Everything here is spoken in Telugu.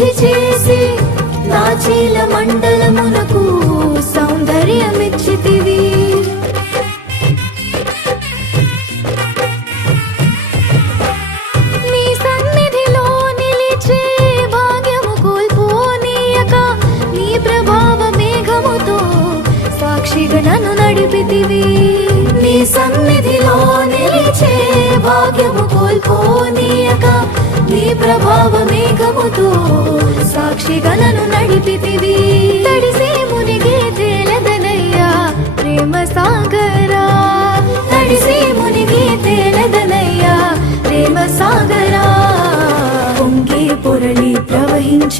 శుద్ధి చేసి నా చీల మండలమునకు సౌందర్యమిచ్చితివి. నీ సన్నిధిలో నిలిచే భాగ్యము కోల్పోనీయక నీ ప్రభావ మేఘముతో సాక్షిగా నన్ను నడిపితివి. నీ సన్నిధిలో నిలిచే భాగ్యము కోల్పోనీయక నీ ప్రభావ మేఘముతో సాక్షిగా నన్ను నడిపితివి.